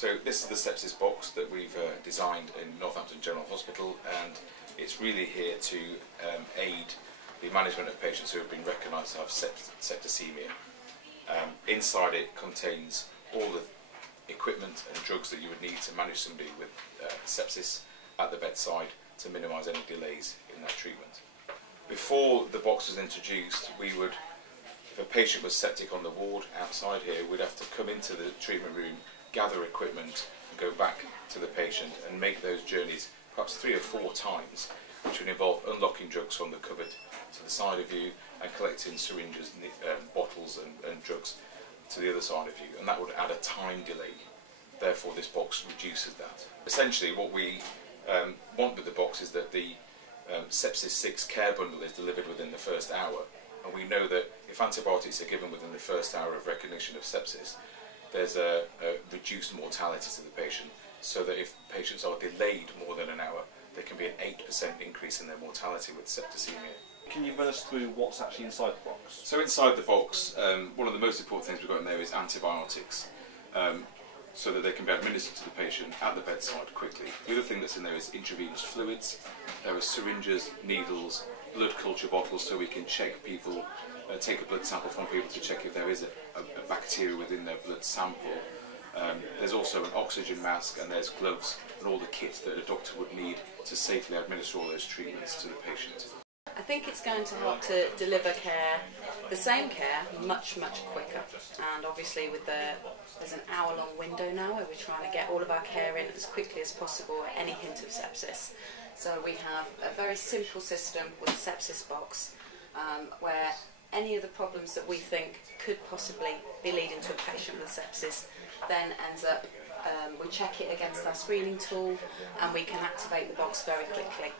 So this is the sepsis box that we've designed in Northampton General Hospital, and it's really here to aid the management of patients who have been recognised to have septicemia. Inside it contains all the equipment and drugs that you would need to manage somebody with sepsis at the bedside to minimise any delays in that treatment. Before the box was introduced, we would, if a patient was septic on the ward outside here, we'd have to come into the treatment room, gather equipment and go back to the patient and make those journeys perhaps 3 or 4 times, which would involve unlocking drugs from the cupboard to the side of you and collecting syringes, bottles and drugs to the other side of you, and that would add a time delay. Therefore this box reduces that. Essentially what we want with the box is that the sepsis 6 care bundle is delivered within the first hour, and we know that if antibiotics are given within the first hour of recognition of sepsis, there's a reduced mortality to the patient, so that if patients are delayed more than an hour, there can be an 8% increase in their mortality with septicemia. Can you run us through what's actually inside the box? So inside the box, one of the most important things we've got in there is antibiotics, so that they can be administered to the patient at the bedside quickly. The other thing that's in there is intravenous fluids. There are syringes, needles, blood culture bottles, so we can check people, take a blood sample from people to check if there is a bacteria within their blood sample. There's also an oxygen mask, and there's gloves and all the kits that a doctor would need to safely administer all those treatments to the patient. I think it's going to help to deliver care, the same care, much quicker. And obviously there's an hour-long window now where we're trying to get all of our care in as quickly as possible at any hint of sepsis. So we have a very simple system with a sepsis box where any of the problems that we think could possibly be leading to a patient with sepsis then ends up, we check it against our screening tool and we can activate the box very quickly.